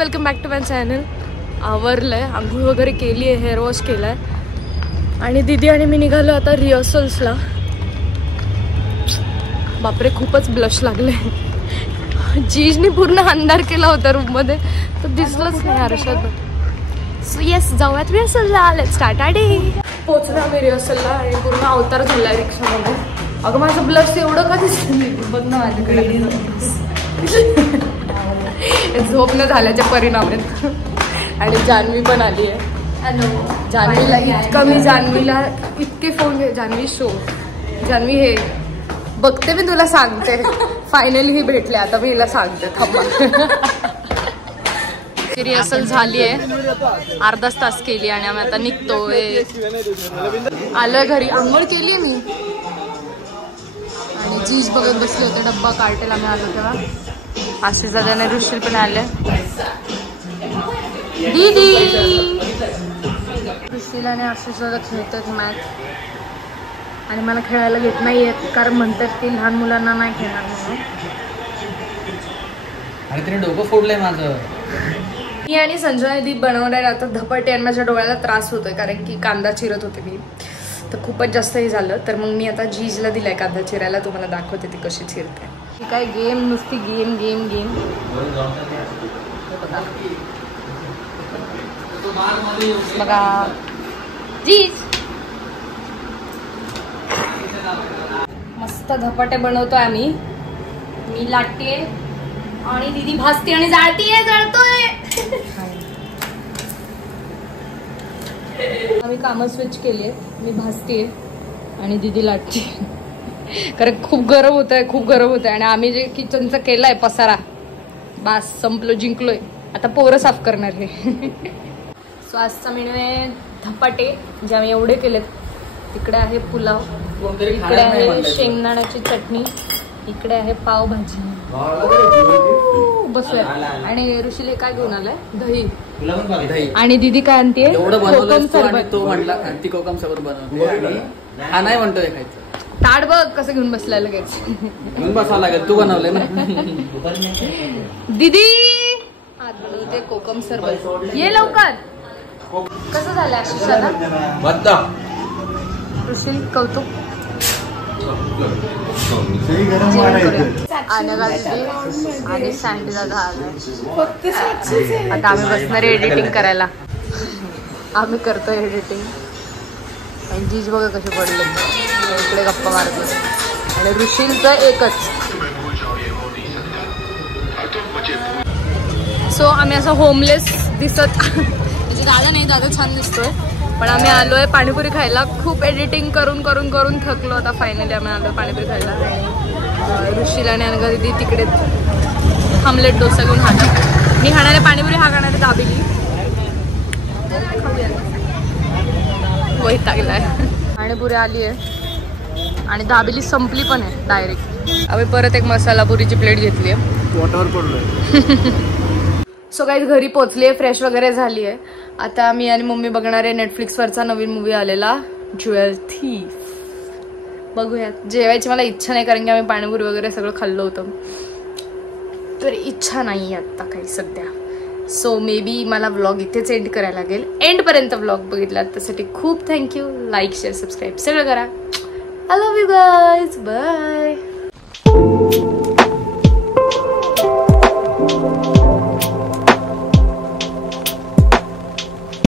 Welcome back to my channel. आवरलंय, आंघोळ वगैरे केली आहे, हेअर वॉश केलाय आणि दीदी आणि मी निघालो आता रिहर्सल्सला. बापरे खूपच ब्लश लागले. जीजने पूर्ण अंधार केला होता रूममध्ये तर दिसलंच नाही आरशात. सो येस, जाऊयात रिहर्सलला. Let's start our day. पोहोचलो आम्ही रिहर्सलला आणि पूर्ण अवतार झाला रिक्षामध्ये. अगं माझं ब्लश एवढं का दिसतं बघ ना माझ्याकडे. झोप न झाल्याचे परिणाम आहेत. आणि जान्हवी पण आली आहे. हॅलो जान्हवीला इतकं मी जान्हवीला इतके फोन घे. जान्हवी शो, जान्हवी हे बघते मी तुला सांगते. फायनली ही भेटले, आता मी हिला सांगते थांबा. रिहर्सल झाली आहे, अर्धाच तास केली आणि आम्ही आता निघतोय. आलं घरी, आंघोळ केली मी आणि जीज बघत बसले होते. डब्बा काढतेला आम्ही आलो तेव्हा. आशिष दादाने ऋषी पण आले. दीदी ऋषीला आणि आशिष दादा खेळतात मॅच आणि मला खेळायला घेत नाहीये कारण म्हणतात की लहान मुलांना नाही खेळणार म्हणून. आणि तिने डोकं फोडलंय माझं. मी आणि संजय दीप बनवणार आता धपाटे आणि माझ्या डोळ्याला त्रास होतोय कारण की कांदा चिरत होते मी तर खूपच जास्त हे झालं. तर मग मी आता जीजला दिलाय कांदा चिरायला. तुम्हाला दाखवते ती कशी चिरते. काय गेम, नुसती गेम गेम गेम. बघा जीज मस्त धपाटे बनवतोय आम्ही. मी लाटते आणि दीदी भाजते आणि जाळतीये, जळतोय. आम्ही कामं स्विच केली आहेत. मी भाजते आणि दीदी लाटते कारण खूप गरम होत आहे, खूप गरम होत आहे. आणि आम्ही जे किचनचं केलंय पसारा, बास संपलो, जिंकलोय. आता पोरं साफ करणार हे. सो आजचा मेनू आहे धपाटे जे आम्ही एवढे केलेत. तिकडे आहे पुलाव, इकडे आहे शेंगदाण्याची चटणी, इकडे आहे पावभाजी. बसूया. आणि ऋषीले काय घेऊन आलाय? दही. आणि दीदी काय आणते? कोकम सरबत. तो म्हटला ती कोकम सरबत बनवते. हा नाही म्हणतोय खायचं. ताट बघ कसं घेऊन बसलाय लगेच. घेऊन बसावं लागेल, तू बनवलंय ना. दीदी आज बनवते कोकम सरबत. ये लवकर. कसं झालं आशिषाला? ऋषी कौतुक. आणि सँडी दादा आलाय. आता आम्ही बसणार एडिटिंग करायला. आम्ही करतोय एडिटिंग. आणि जीज बघा कशी पडले इकडे गप्पा मारतो. आणि ऋषीचं एकच. सो आम्ही असं होमलेस दिसत म्हणजे दादा नाही, दादा छान दिसतोय. पण आम्ही आलोय पाणीपुरी खायला. खूप एडिटिंग करून करून करून थकलो. आता फायनली आम्ही आलोय पाणीपुरी खायला. आणि ऋषीला आणि अनघा दीदी तिकडे आमलेट डोसा घेऊन खातात. मी खाणारे पाणीपुरी, हा खाणारे दाबेली. वैतागलाय. पाणीपुरी आली आहे आणि दाबेली संपली पण आहे डायरेक्ट. आम्ही परत एक मसाला पुरीची प्लेट घेतली आहे. वॉटर पडलोय. सो काही घरी पोचली, फ्रेश वगैरे झाली आहे. आता मी आणि मम्मी बघणार आहे नेटफ्लिक्सवरचा नवीन मूवी आलेला ज्वेल थीफ. बघूयात. जेवायची मला इच्छा नाही कारण की आम्ही पाणीपुरी वगैरे सगळं खाल्लं होतं. तर इच्छा नाही आहे आता काही सध्या. सो मे बी मला व्लॉग इथेच एंड करायला लागेल. एंडपर्यंत व्लॉग बघितला त्यासाठी खूप थँक्यू. लाईक, शेअर, सबस्क्राईब सगळं करा. I love you guys. Bye.